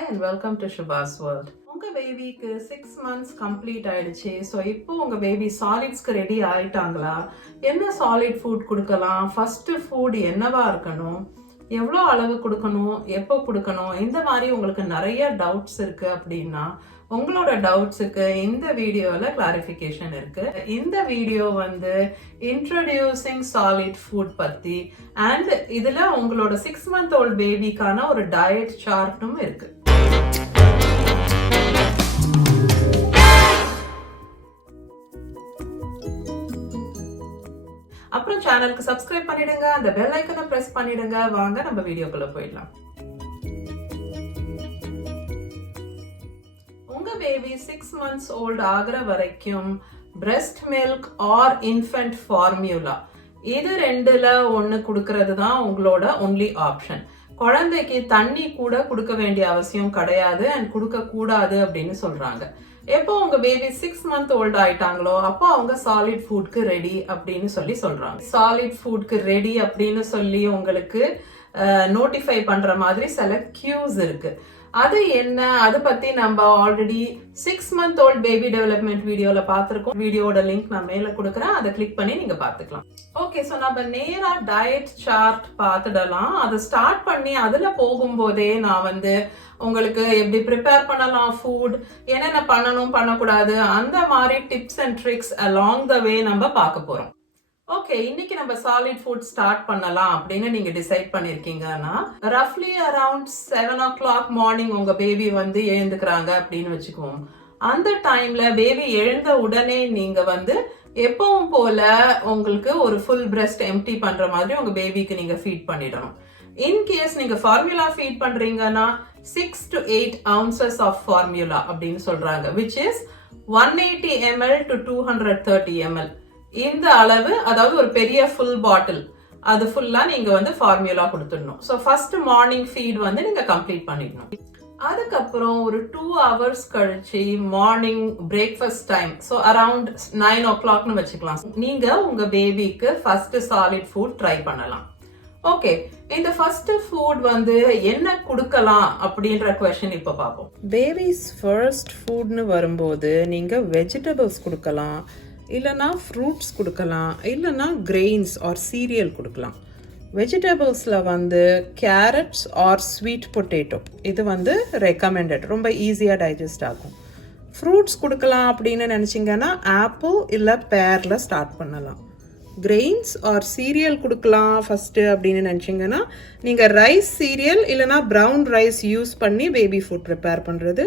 Hi and welcome to Shubha's World. உங்க பேபிக்கு 6 months complete ஆயிடுச்சு. ஸோ இப்போ உங்க பேபி சாலிட்ஸ்க்கு ரெடி ஆயிட்டாங்களா? என்ன சாலிட் ஃபுட் கொடுக்கலாம்? ஃபர்ஸ்ட் ஃபுட் என்னவா இருக்கணும்? எவ்வளோ அளவு கொடுக்கணும்? எப்போ கொடுக்கணும்? இந்த மாதிரி உங்களுக்கு நிறைய டவுட்ஸ் இருக்கு அப்படின்னா உங்களோட டவுட்ஸுக்கு இந்த வீடியோவில் கிளாரிஃபிகேஷன் இருக்கு. இந்த வீடியோ வந்து இன்ட்ரடியூசிங் சாலிட் ஃபுட் பத்தி அண்ட் இதுல உங்களோட 6 month old பேபிக்கான ஒரு டயட் சார்ட்டும் இருக்கு. அப்புறம் சேனலுக்கு சப்ஸ்கிரைப் பண்ணிடுங்க, அந்த பெல் ஐக்கனை பிரஸ் பண்ணிடுங்க. வாங்க நம்ம வீடியோக்குள்ள போயிடலாம். உங்க பேபி 6 months old ஆகிற வரைக்கும் breast milk R infant formula இது ரெண்டுல ஒன்னு கொடுக்கறது தான் உங்களோட ஒன்லி ஆப்ஷன். குழந்தைக்கு தண்ணி கூட கொடுக்க வேண்டிய அவசியம் கிடையாது அண்ட் கொடுக்க கூடாது அப்படின்னு சொல்றாங்க. எப்போ உங்க பேபி 6 month old ஆயிட்டாங்களோ அப்போ அவங்க சாலிட் ஃபுட்க்கு ரெடி அப்படின்னு சொல்றாங்க. சாலிட் ஃபுட்க்கு ரெடி அப்படின்னு சொல்லி உங்களுக்கு நோட்டிஃபை பண்ற மாதிரி சில கியூஸ் இருக்கு. அது என்ன, அதை பத்தி நம்ம already 6 month old baby development வீடியோல பார்த்திருக்கோம். வீடியோட லிங்க் நான் மேல கொடுக்குறேன், அதை கிளிக் பண்ணி நீங்க பாத்துக்கலாம். ஓகே, சோ நம்ம நேரா டயட் சார்ட் பார்த்துடலாம். அதை ஸ்டார்ட் பண்ணி அதுல போகும்போதே நான் வந்து உங்களுக்கு எப்படி ப்ரிப்பேர் பண்ணலாம் ஃபுட், என்னென்ன பண்ணணும் பண்ணக்கூடாது, அந்த மாதிரி tips and tricks along the way நம்ம பார்க்க போறோம். ஓகே, இன்னைக்கு நம்ம சாலிட் ஃபுட் ஸ்டார்ட் பண்ணலாம் அப்படின்னு நீங்க டிசைட் பண்ணிருக்கீங்கன்னா ரஃப்லி அரவுண்ட் 7 o'clock மார்னிங் உங்க பேபி வந்து எழுந்துக்கிறாங்க அப்படின்னு வச்சுக்குவோம். அந்த டைம்ல பேபி எழுந்த உடனே நீங்க வந்து எப்பவும் போல உங்களுக்கு ஒரு ஃபுல் பிரெஸ்ட் எம்டி பண்ற மாதிரி உங்க பேபிக்கு நீங்க ஃபீட் பண்ணிடணும். இன்கேஸ் நீங்க ஃபார்முலா ஃபீட் பண்றீங்கன்னா 6 to 8 ounces of formula அப்படின்னு சொல்றாங்க, which is 180 ml to 230 ml. இந்த அளவு, அதாவது ஒரு பெரிய ஃபுல் பாட்டில், அது ஃபுல்லா நீங்க வந்து ஃபார்முலா கொடுத்துடணும். ஸோ ஃபர்ஸ்ட் மார்னிங் ஃபீட் வந்து நீங்க கம்ப்ளீட் பண்ணிடணும். அதுக்கப்புறம் ஒரு 2 hours கழிச்சு morning breakfast time, so around 9 o'clockனு வச்சுக்கலாம், நீங்க உங்க பேபிக்கு ஃபர்ஸ்ட் சாலிட் ஃபுட் ட்ரை பண்ணலாம். ஓகே, இந்த ஃபர்ஸ்ட் ஃபுட் வந்து என்ன கொடுக்கலாம் அப்படின்ற क्वेश्चन இப்ப பார்ப்போம். பேபிஸ் ஃபர்ஸ்ட் ஃபுட்னு வரும்போது நீங்க வெஜிடபிள்ஸ் கொடுக்கலாம், இல்லைனா ஃப்ரூட்ஸ் கொடுக்கலாம், இல்லைனா கிரெயின்ஸ் ஆர் சீரியல் கொடுக்கலாம். வெஜிடபிள்ஸில் வந்து கேரட்ஸ் ஆர் ஸ்வீட் பொட்டேட்டோ இது வந்து ரெக்கமெண்டட், ரொம்ப ஈஸியாக டைஜஸ்ட் ஆகும். ஃப்ரூட்ஸ் கொடுக்கலாம் அப்படின்னு நினச்சிங்கன்னா ஆப்பிள் இல்லை பேரில் ஸ்டார்ட் பண்ணலாம். கிரெயின்ஸ் ஆர் சீரியல் கொடுக்கலாம் ஃபஸ்ட்டு அப்படின்னு நினச்சிங்கன்னா நீங்கள் ரைஸ் சீரியல் இல்லைனா ப்ரௌன் ரைஸ் யூஸ் பண்ணி பேபி ஃபுட் ப்ரிப்பேர் பண்ணுறது,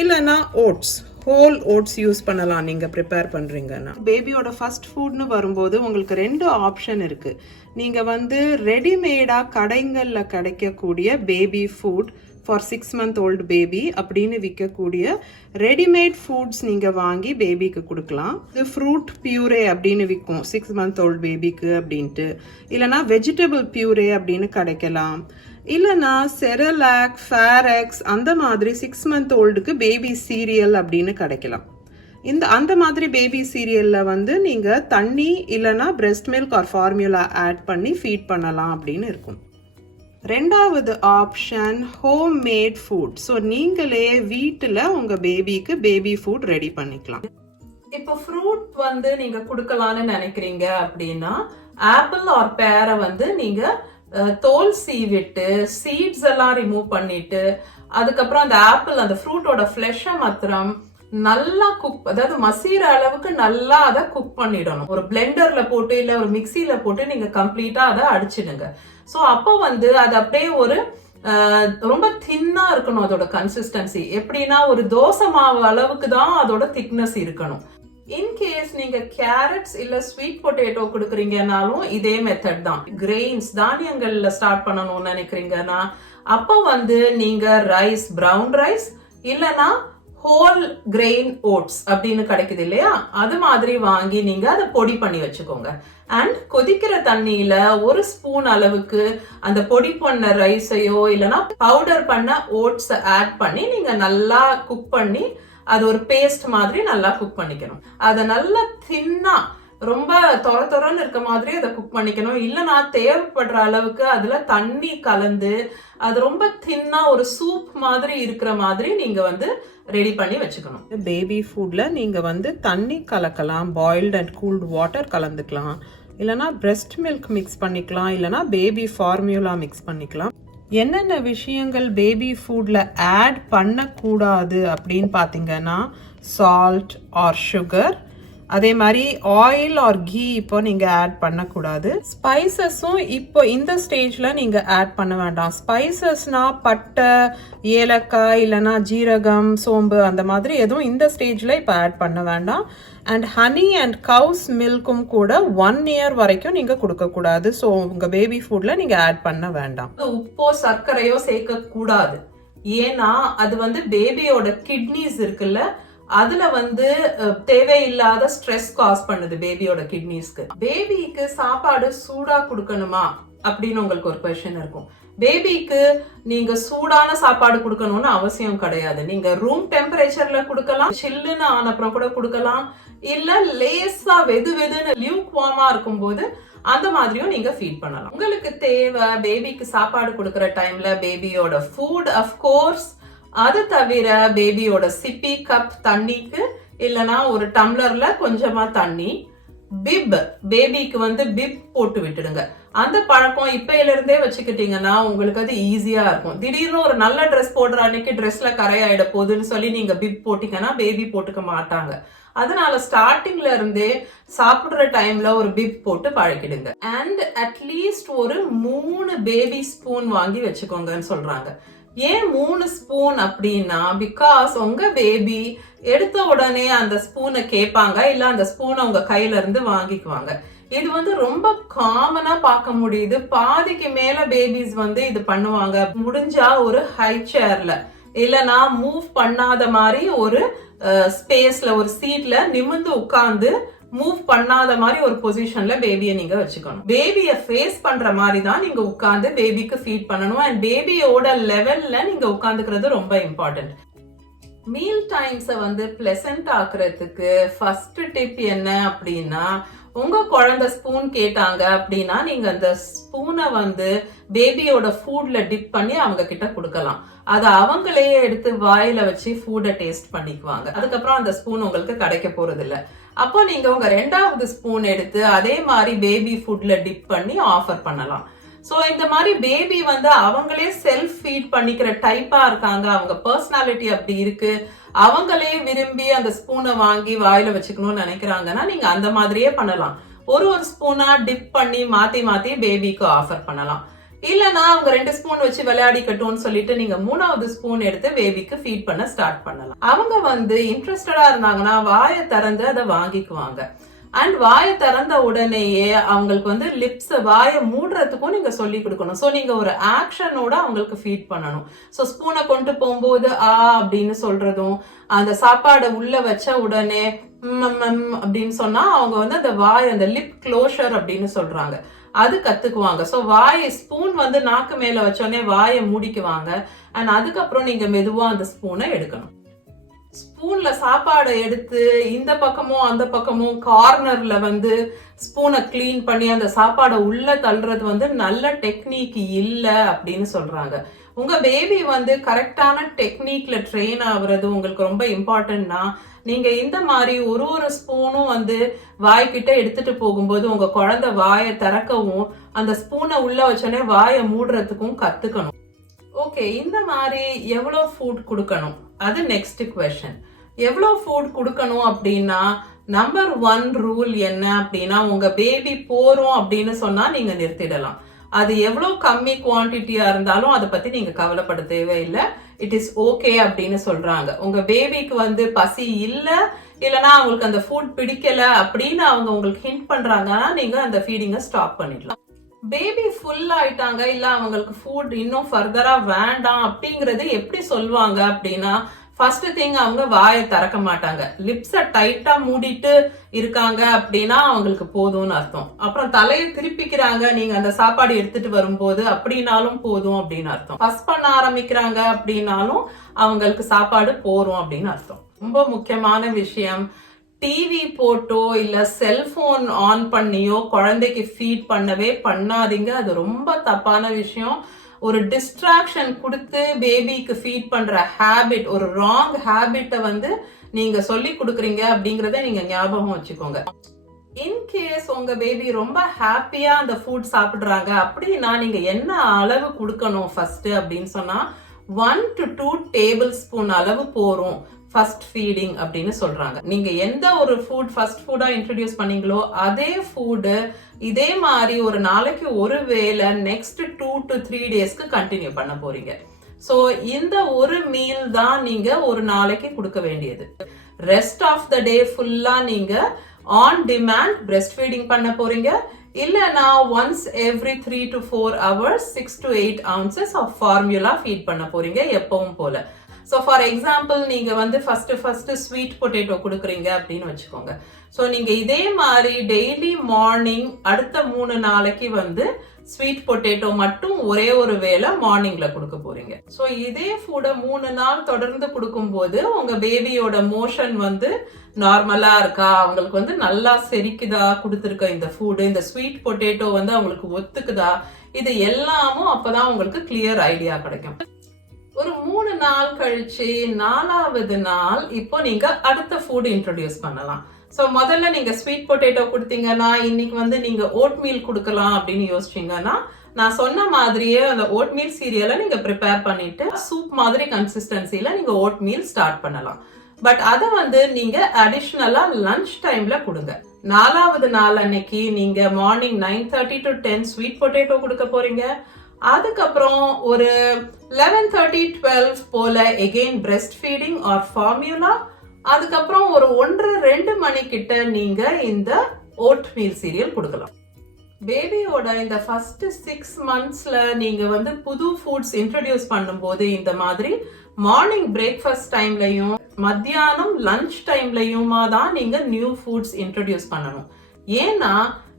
இல்லைனா ஓட்ஸ், ஹோல் ஓட்ஸ் யூஸ் பண்ணலாம் நீங்கள் ப்ரிப்பேர் பண்ணுறீங்கன்னா. பேபியோட ஃபர்ஸ்ட் ஃபுட்னு வரும்போது உங்களுக்கு 2 ஆப்ஷன் இருக்குது. நீங்கள் வந்து ரெடிமேடாக கடைகளில் கிடைக்கக்கூடிய baby food for 6 month old baby அப்படின்னு விற்கக்கூடிய ரெடிமேட் ஃபுட்ஸ் நீங்கள் வாங்கி பேபிக்கு கொடுக்கலாம். இது ஃப்ரூட் பியூரே அப்படின்னு விற்கும் 6 month old பேபிக்கு அப்படின்ட்டு, இல்லைனா வெஜிடபிள் பியூரே அப்படின்னு கிடைக்கலாம், இல்லைனா செரலாக், ஃபேரெக்ஸ் அந்த மாதிரி 6 month oldக்கு பேபி சீரியல் அப்படின்னு கிடைக்கலாம். அந்த மாதிரி பேபி சீரியலில் வந்து நீங்கள் தண்ணி இல்லைனா breast milk or formula add பண்ணி ஃபீட் பண்ணலாம் அப்படின்னு இருக்கும். ரெண்டாவது option home made food. So நீங்களே வீட்டில் உங்கள் பேபிக்கு பேபி ஃபுட் ரெடி பண்ணிக்கலாம். இப்போ ஃப்ரூட் வந்து நீங்கள் கொடுக்கலான்னு நினைக்கிறீங்க அப்படின்னா ஆப்பிள் ஆர் பேரை வந்து நீங்கள் தோல் சீவிட்டு சீட்ஸ் எல்லாம் ரிமூவ் பண்ணிட்டு அதுக்கப்புறம் அந்த ஆப்பிள் அந்த ஃப்ரூட்டோட ஃப்ளெஷை மாத்திரம் நல்லா குக், அதாவது மசீர அளவுக்கு நல்லா அதை குக் பண்ணிடணும். ஒரு பிளெண்டர்ல போட்டு இல்ல ஒரு மிக்சியில போட்டு நீங்க கம்ப்ளீட்டா அதை அடிச்சிடுங்க. ஸோ அப்போ வந்து அது அப்படியே ஒரு ரொம்ப தின்னா இருக்கணும். அதோட கன்சிஸ்டன்சி எப்படின்னா ஒரு தோசை மாவு அளவுக்கு தான் அதோட திக்னஸ் இருக்கணும். இன்கேஸ் நீங்க கேரட்ஸ் இல்ல ஸ்வீட் பொட்டேட்டோ கொடுக்குறீங்கன்னாலும் இதே மெத்தட் தான். கிரெயின்ஸ், தானியங்கள்ல ஸ்டார்ட் பண்ணணும்னு நினைக்கிறீங்கன்னா அப்போ வந்து நீங்க ரைஸ், ப்ரௌன் ரைஸ் இல்லைன்னா ஹோல் கிரெயின் ஓட்ஸ் அப்படின்னு கிடைக்குது இல்லையா, அது மாதிரி வாங்கி நீங்க அதை பொடி பண்ணி வச்சுக்கோங்க. அண்ட் கொதிக்கிற தண்ணியில 1 ஸ்பூன் அளவுக்கு அந்த பொடி பண்ண ரைஸையோ இல்லைன்னா பவுடர் பண்ண ஓட்ஸ் ஆட் பண்ணி நீங்க நல்லா குக் பண்ணி அது ஒரு பேஸ்ட் மாதிரி நல்லா குக் பண்ணிக்கணும். அதை நல்லா தின்னா ரொம்ப தொரன்னு இருக்க மாதிரி அதை குக் பண்ணிக்கணும். இல்லைனா தேவைப்படுற அளவுக்கு அதுல தண்ணி கலந்து அது ரொம்ப தின்னா ஒரு சூப் மாதிரி இருக்கிற மாதிரி நீங்க வந்து ரெடி பண்ணி வச்சுக்கணும். பேபி ஃபுட்ல நீங்க வந்து தண்ணி கலக்கலாம், பாயில்ட் அண்ட் கூல்ட் வாட்டர் கலந்துக்கலாம், இல்லைனா பிரெஸ்ட் மில்க் மிக்ஸ் பண்ணிக்கலாம், இல்லைனா பேபி ஃபார்முலா மிக்ஸ் பண்ணிக்கலாம். என்னென்ன விஷயங்கள் பேபி ஃபுட்ல ஆட் பண்ணக்கூடாது அப்படின்னு பார்த்தீங்கன்னா, சால்ட் ஆர் சுகர், அதே மாதிரி ஆயில் ஆர் கீ இப்போ நீங்கள் ஆட் பண்ணக்கூடாது. ஸ்பைசஸும் இப்போ இந்த ஸ்டேஜில் நீங்கள் ஆட் பண்ண வேண்டாம். ஸ்பைசஸ்னால் பட்டை, ஏலக்காய், இல்லைனா ஜீரகம், சோம்பு அந்த மாதிரி எதுவும் இந்த ஸ்டேஜில் இப்போ ஆட் பண்ண வேண்டாம். அண்ட் ஹனி அண்ட் கவுஸ் மில்க்கும் கூட 1 year வரைக்கும் நீங்கள் கொடுக்கக்கூடாது. ஸோ உங்கள் பேபி ஃபுட்டில் நீங்கள் ஆட் பண்ண வேண்டாம். உப்போ சர்க்கரையோ சேர்க்கக்கூடாது. ஏன்னா அது வந்து பேபியோட கிட்னிஸ் இருக்குல்ல, அதுல வந்து தேவையில்லாத ஸ்ட்ரெஸ் காஸ் பண்ணுது பேபியோட கிட்னிஸ்க்கு. பேபிக்கு சாப்பாடு சூடா கொடுக்கணுமா அப்படின்னு உங்களுக்கு ஒரு क्वेश्चन இருக்கும். பேபிக்கு நீங்க சூடான சாப்பாடு கொடுக்கணும்னு அவசியம் கிடையாது. நீங்க ரூம் டெம்பரேச்சர்ல கொடுக்கலாம், சில்லுன்னு ஆனப்புறம் கூட கொடுக்கலாம், இல்ல லேசா வெதுன்னு லியூக் வார்மா இருக்கும் போது அந்த மாதிரியும் நீங்க ஃபீட் பண்ணலாம். உங்களுக்கு தேவை பேபிக்கு சாப்பாடு கொடுக்கற டைம்ல பேபியோட ஃபுட் அஃப்கோர்ஸ், அது தவிர பேபியோட சிப்பி கப் தண்ணிக்கு இல்லனா ஒரு டம்ளர்ல கொஞ்சமா தண்ணி, பிப் பேபிக்கு வந்து பிப் போட்டு விட்டுடுங்க. அந்த பழக்கம் இப்பையில இருந்தே வச்சுக்கிட்டீங்கன்னா உங்களுக்கு அது ஈஸியா இருக்கும். திடீர்னு ஒரு நல்ல ட்ரெஸ் போடுற அன்னைக்கு ட்ரெஸ்ல கரையாயிட போகுதுன்னு சொல்லி நீங்க பிப் போட்டீங்கன்னா பேபி போட்டுக்க மாட்டாங்க. அதனால ஸ்டார்டிங்ல இருந்தே சாப்பிடுற டைம்ல ஒரு பிப் போட்டு பழக்கிடுங்க. அண்ட் அட்லீஸ்ட் ஒரு 3 பேபி ஸ்பூன் வாங்கி வச்சுக்கோங்கன்னு சொல்றாங்க. ஏன் 3 ஸ்பூன் அப்படின்னா, பிகாஸ் உங்க பேபி எடுத்த உடனே அந்த ஸ்பூனை கேட்பாங்க, இல்ல அந்த ஸ்பூனை உங்க கையில இருந்து வாங்கிக்குவாங்க. இது வந்து ரொம்ப காமனா பார்க்க முடியுது. பாதிக்கு மேல பேபிஸ் வந்து இது பண்ணுவாங்க. முடிஞ்சா ஒரு ஹை சேர்ல இல்லனா மூவ் பண்ணாத மாதிரி ஒரு ஸ்பேஸ்ல ஒரு சீட்ல நிமிர்ந்து உட்கார்ந்து மூவ் பண்ணாத மாதிரி ஒரு பொசிஷன்ல பேபியை நீங்க வச்சுக்கணும். பேபியை ஃபேஸ் பண்ற மாதிரி தான் நீங்க உட்கார்ந்து பேபிக்கு ஃபீட் பண்ணணும். அண்ட் பேபியோட லெவல்ல நீங்க உட்கார்ந்துக்கிறது ரொம்ப இம்பார்ட்டன்ட். மீல் டைம்ஸை வந்து பிளசன்ட் ஆக்குறதுக்கு ஃபர்ஸ்ட் டிப் என்ன அப்படின்னா, உங்க குழந்தை ஸ்பூன் கேட்டாங்க அப்படின்னா நீங்க அந்த ஸ்பூனை வந்து பேபியோட ஃபுட்ல டிப் பண்ணி அவங்க கிட்ட கொடுக்கலாம். அதை அவங்களே எடுத்து வாயில வச்சு ஃபுட்டை டேஸ்ட் பண்ணிக்குவாங்க. அதுக்கப்புறம் அந்த ஸ்பூன் உங்களுக்கு கிடைக்க போறது இல்ல. அப்போ நீங்க உங்க 2வது ஸ்பூன் எடுத்து அதே மாதிரி பேபி ஃபுட்ல டிப் பண்ணி ஆஃபர் பண்ணலாம். சோ இந்த மாதிரி பேபி வந்து அவங்களே செல்ஃப் ஃபீட் பண்ணிக்கிற டைப்பா இருக்காங்க, அவங்க பர்சனாலிட்டி அப்படி இருக்கு, அவங்களே விரும்பி அந்த ஸ்பூனை வாங்கி வாயில வச்சுக்கணும்னு நினைக்கிறாங்கன்னா நீங்க அந்த மாதிரியே பண்ணலாம். ஒரு ஸ்பூனா டிப் பண்ணி மாத்தி மாத்தி பேபிக்கு ஆஃபர் பண்ணலாம். இல்லனா அவங்க 2 ஸ்பூன் வச்சு விளையாடிக்கட்டும்னு சொல்லிட்டு நீங்க 3வது ஸ்பூன் எடுத்து பேபிக்கு ஃபீட் பண்ண ஸ்டார்ட் பண்ணலாம். அவங்க வந்து இன்ட்ரெஸ்டடா இருந்தாங்கன்னா வாயை திறந்து அதை வாங்கிக்குவாங்க. அண்ட் வாயை திறந்த உடனேயே அவங்களுக்கு வந்து லிப்ஸ் வாயை மூடுறதுக்கும் நீங்க சொல்லி கொடுக்கணும். ஸோ நீங்க ஒரு ஆக்ஷனோட அவங்களுக்கு ஃபீட் பண்ணணும். ஸோ ஸ்பூனை கொண்டு போகும்போது அப்படின்னு சொல்றதும், அந்த சாப்பாடை உள்ள வச்ச உடனே அப்படின்னு சொன்னா அவங்க வந்து அந்த வாய் அந்த லிப் க்ளோஷர் அப்படின்னு சொல்றாங்க, அது கத்துக்குவாங்க. ஸோ வாய் ஸ்பூன் வந்து நாக்கு மேல வச்சோடனே வாயை மூடிக்குவாங்க. அண்ட் அதுக்கப்புறம் நீங்க மெதுவா அந்த ஸ்பூனை எடுக்கணும். ஸ்பூன்ல சாப்பாடை எடுத்து இந்த பக்கமும் அந்த பக்கமும் கார்னர்ல வந்து ஸ்பூனை கிளீன் பண்ணி அந்த சாப்பாடை உள்ள தள்ளுறது வந்து நல்ல டெக்னிக் இல்ல அப்படின்னு சொல்றாங்க. உங்க பேபி வந்து கரெக்டான டெக்னிக்ல ட்ரெயின் ஆகுறது உங்களுக்கு ரொம்ப இம்பார்ட்டன்ட்னா நீங்க இந்த மாதிரி ஒரு ஸ்பூனும் வந்து வாய்க்கிட்ட எடுத்துட்டு போகும்போது உங்க குழந்தை வாயை திறக்கவும் அந்த ஸ்பூனை உள்ள வச்சோடனே வாயை மூடுறதுக்கும் கத்துக்கணும். ஓகே, இந்த மாதிரி எவ்வளோ ஃபுட் கொடுக்கணும் அது நெக்ஸ்ட் क्वेश्चन. எவ்வளோ ஃபுட் கொடுக்கணும் அப்படின்னா, நம்பர் 1 ரூல் என்ன அப்படின்னா, உங்க பேபி போறோம் அப்படின்னு சொன்னா நீங்க நிறுத்திடலாம். அது எவ்வளவு கம்மி குவான்டிட்டியா இருந்தாலும் அதை பத்தி நீங்க கவலைப்பட தேவையில்லை. இட் இஸ் ஓகே அப்படின்னு சொல்றாங்க. உங்க பேபிக்கு வந்து பசி இல்லைன்னா அவங்களுக்கு அந்த ஃபுட் பிடிக்கல அப்படின்னு அவங்க உங்களுக்கு ஹிண்ட் பண்றாங்கன்னா நீங்க அந்த ஃபீடிங்கை ஸ்டாப் பண்ணிடலாம். பேபி ஃபுல் ஆயிட்டாங்க, இல்ல அவங்களுக்கு ஃபுட் இன்னும் ஃபர்தரா வேண்டாம் அப்படிங்கறது எப்படி சொல்லுவாங்க அப்படின்னா, ஃபர்ஸ்ட் திங் அவங்க வாயை திறக்க மாட்டாங்க. லிப்ஸை டைட்டா மூடிட்டு இருக்காங்க அப்படின்னா அவங்களுக்கு போதும்னு அர்த்தம். அப்புறம் தலையை திருப்பிக்கிறாங்க நீங்க அந்த சாப்பாடு எடுத்துட்டு வரும்போது அப்படின்னாலும் போதும் அப்படின்னு அர்த்தம். ஃபர்ஸ்ட் பண்ண ஆரம்பிக்கிறாங்க அப்படின்னாலும் அவங்களுக்கு சாப்பாடு போறோம் அப்படின்னு அர்த்தம். ரொம்ப முக்கியமான விஷயம், டிவி போட்டோ இல்ல செல்போன் ஆன் பண்ணியோ குழந்தைக்கு ஃபீட் பண்ணவே பண்ணாதீங்க. அது ரொம்ப தப்பான விஷயம். ஒரு டிஸ்ட்ராக்ஷன் கொடுத்து பேபிக்கு ஃபீட் பண்ற ஹேபிட், ஒரு ராங் ஹேபிட்டை வந்து நீங்க சொல்லி கொடுக்குறீங்க அப்படிங்கறத நீங்க ஞாபகம் வச்சுக்கோங்க. இன்கேஸ் உங்க பேபி ரொம்ப ஹாப்பியா அந்த ஃபுட் சாப்பிடுறாங்க அப்படின்னா நீங்க என்ன அளவு கொடுக்கணும் ஃபர்ஸ்ட் அப்படின்னு சொன்னா 1 to 2 டேபிள் ஸ்பூன் அளவு போறோம் ஃபர்ஸ்ட் ஃபீடிங் அப்படின்னு சொல்றாங்க. நீங்க எந்த ஒரு ஃபுட் ஃபர்ஸ்ட் ஃபுட்டா இன்ட்ரடியூஸ் பண்ணீங்களோ அதே ஃபுட் இதே மாதிரி ஒரு நாளைக்கு ஒரு வேளை நெக்ஸ்ட் 2 to 3 டேஸ்க்கு கண்டினியூ பண்ண போறீங்க. சோ இந்த ஒரு மீல் தான் நீங்க ஒரு நாளைக்கு கொடுக்க வேண்டியது. ரெஸ்ட் ஆஃப் த டே ஃபுல்லா நீங்க ஆன் டிமாண்ட் பிரெஸ்ட் ஃபீடிங் பண்ண போறீங்க. இல்லனா once every 3 to 4 hours 6 to 8 ounces of formula feed பண்ண போறீங்க எப்பவும் போல. ஸோ ஃபார் எக்ஸாம்பிள் நீங்க வந்து ஃபர்ஸ்ட் ஸ்வீட் பொட்டேட்டோ கொடுக்குறீங்க அப்படின்னு வச்சுக்கோங்க. ஸோ நீங்க இதே மாதிரி டெய்லி மார்னிங் அடுத்த 3 நாளைக்கு வந்து ஸ்வீட் பொட்டேட்டோ மட்டும் ஒரே ஒரு வேளை மார்னிங்ல கொடுக்க போறீங்க. ஸோ இதே ஃபுட்டை 3 நாள் தொடர்ந்து கொடுக்கும்போது உங்க பேபியோட மோஷன் வந்து நார்மலா இருக்கா, அவங்களுக்கு வந்து நல்லா செரிக்குதா கொடுத்துருக்க இந்த ஃபுட், இந்த ஸ்வீட் பொட்டேட்டோ வந்து அவங்களுக்கு ஒத்துக்குதா, இது எல்லாமும் அப்பதான் உங்களுக்கு கிளியர் ஐடியா கிடைக்கும். ஒரு 3 நாள் கழிச்சு 4வது நாள் இப்போ நீங்க அடுத்த ஃபுட் இன்ட்ரோடியூஸ் பண்ணலாம். சோ முதல்ல நீங்க ஸ்வீட் பொட்டேட்டோ கொடுத்தீங்கன்னா இன்னைக்கு வந்து நீங்க ஓட் மீல் கொடுக்கலாம் அப்படின்னு யோசிச்சீங்கன்னா நான் சொன்ன மாதிரியே அந்த ஓட் மீல் சீரியலை நீங்க ப்ரிப்பேர் பண்ணிட்டு சூப் மாதிரி கன்சிஸ்டன்சில நீங்க ஓட் மீல் ஸ்டார்ட் பண்ணலாம். பட் அதை வந்து நீங்க அடிஷனலா லஞ்ச் டைம்ல கொடுங்க. 4வது நாள் அன்னைக்கு நீங்க மார்னிங் 9:30 to 10 ஸ்வீட் பொட்டேட்டோ கொடுக்க போறீங்க. அதுக்கப்புறம் ஒரு 11:30 12 போல again breast feeding or formula. அதுக்கப்புறம் ஒரு 1-2 மணி கிட்ட நீங்க இந்த ஓட் மீல் சீரியல் கொடுக்கலாம். பேபியோட இந்த ஃபர்ஸ்ட் 6 monthsல நீங்க வந்து புது ஃபுட்ஸ் இன்ட்ரடியூஸ் பண்ணும்போது இந்த மாதிரி மார்னிங் பிரேக்ஃபாஸ்ட் டைம்லயும் மத்தியானம் லஞ்ச் டைம்லயுமா தான் நீங்க நியூ ஃபுட்ஸ் இன்ட்ரடியூஸ் பண்ணணும். ஏன்னா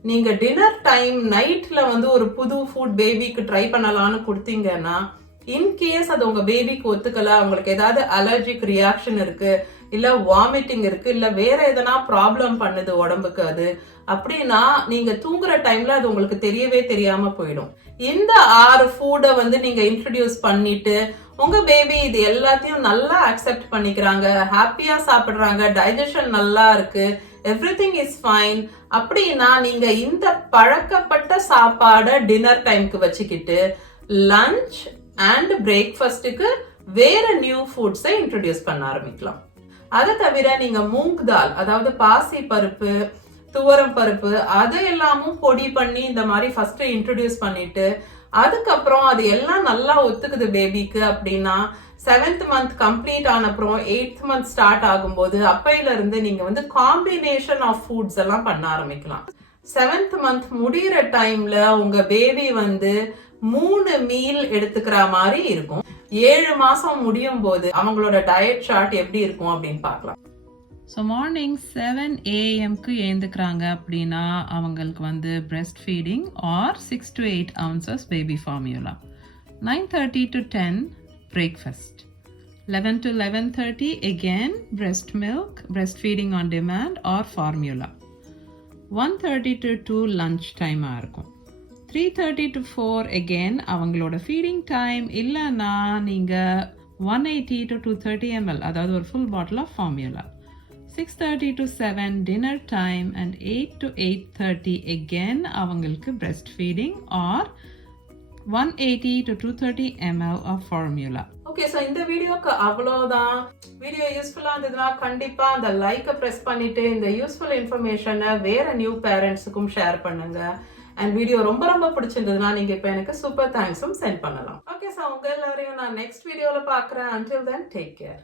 நீங்க டின்னர் டைம் நைட்ல வந்து ஒரு புது ஃபுட் பேபிக்கு ட்ரை பண்ணலாம்னு கொடுத்தீங்கன்னா இன்கேஸ் அது உங்க பேபிக்கு ஒத்துக்கல, உங்களுக்கு ஏதாவது அலர்ஜிக் ரியாக்ஷன் இருக்கு, இல்ல வாமிட்டிங் இருக்கு, இல்ல வேற எதனா ப்ராப்ளம் பண்ணுது உடம்புக்கு அது அப்படின்னா நீங்க தூங்குற டைம்ல அது உங்களுக்கு தெரியவே தெரியாம போயிடும். இந்த 6 ஃபுட்டை வந்து நீங்க இன்ட்ரடியூஸ் பண்ணிட்டு உங்க பேபி இது எல்லாத்தையும் நல்லா அக்செப்ட் பண்ணிக்கிறாங்க, ஹாப்பியா சாப்பிடுறாங்க, டைஜஷன் நல்லா இருக்கு, எவ்ரிதிங் இஸ் ஃபைன் அப்படின்னா நீங்க இந்த பழக்கப்பட்ட சாப்பாடை டின்னர் டைம்க்கு வச்சுக்கிட்டு லஞ்ச் அண்ட் பிரேக்ஃபாஸ்டுக்கு வேற நியூ ஃபுட்ஸை இன்ட்ரடியூஸ் பண்ண ஆரம்பிக்கலாம். அதை தவிர நீங்க மூங் தால், அதாவது பாசி பருப்பு, துவரம் பருப்பு, அது எல்லாமும் பொடி பண்ணி இந்த மாதிரி ஃபர்ஸ்ட் இன்ட்ரடியூஸ் பண்ணிட்டு அதுக்கப்புறம் அது எல்லாம் நல்லா ஒத்துக்குது பேபிக்கு அப்படின்னா 7th month கம்ப்ளீட் ஆன அப்புறம் 8th month ஸ்டார்ட் ஆகும்போது அப்பையில இருந்து நீங்க வந்து காம்பினேஷன் ஆஃப் ஃபுட்ஸ் எல்லாம் பண்ண ஆரம்பிக்கலாம். 7th month முடிகிற டைம்ல உங்க பேபி வந்து 3 மீல் எடுத்துக்கிற மாதிரி இருக்கும். 7 மாசம் முடியும் போது அவங்களோட டயட் சார்ட் எப்படி இருக்கும் அப்படின்னு பார்க்கலாம். ஸோ மார்னிங் 7 AM எழுந்துக்கிறாங்க அப்படின்னா அவங்களுக்கு வந்து breast feeding or 6 to 8 ounces baby formula. 9:30 to 10 breakfast. 11 to 11:30 again breast milk, breastfeeding on demand or formula. 1:30 to 2 lunch time இருக்கும். 3:30 to 4 again அவங்களோட ஃபீடிங் டைம். இல்லைன்னா நீங்கள் 180 to 230 ml அதாவது ஒரு full bottle of formula. 6:30 to 7 dinner time and 8 to 8:30 again அவங்களுக்கு breast feeding or 180 to 230 ml of formula. Okay, so இந்த வீடியோக்கு அவ்வளவுதான். வீடியோ யூஸ்ஃபுல்லா இருந்ததுன்னா கண்டிப்பா அந்த லைக்கை பிரஸ் பண்ணிட்டு இந்த யூஸ்ஃபுல் இன்ஃபர்மேஷனை வேற நியூ பேரண்ட்ஸுக்கும் ஷேர் பண்ணுங்க. அண்ட் வீடியோ ரொம்ப ரொம்ப பிடிச்சிருந்ததுன்னா நீங்க இப்ப எனக்கு சூப்பர் தேங்க்ஸும் சென்ட் பண்ணலாம். ஓகே, சோ உங்க எல்லாரையும் நான் நெக்ஸ்ட் வீடியோல பாக்குறேன். until then take care.